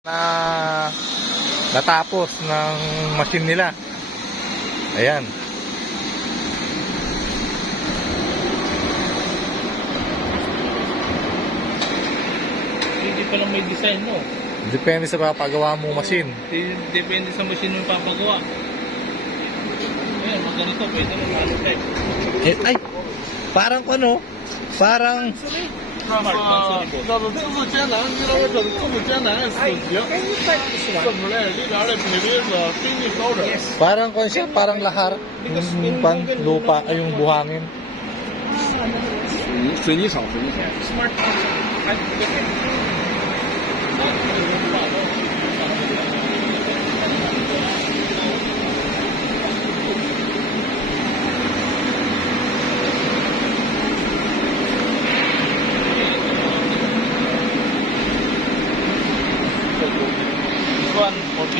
na natapos ng machine nila. Ayan. Hindi pa lang may design mo. Depende sa papagawa mong machine. Depende sa machine mo papagawa. Ayan, pag ganito, pwede na ano type. Ay, parang ano? Parang Smart console board. 这个是艰难，你那个这个不艰难，是节。这不来里边的配备是比你高着。 parang kung siya, parang lahar yung pan, lupa ay yung buhangin. 水泥厂，水泥厂。 Smart console. One, 40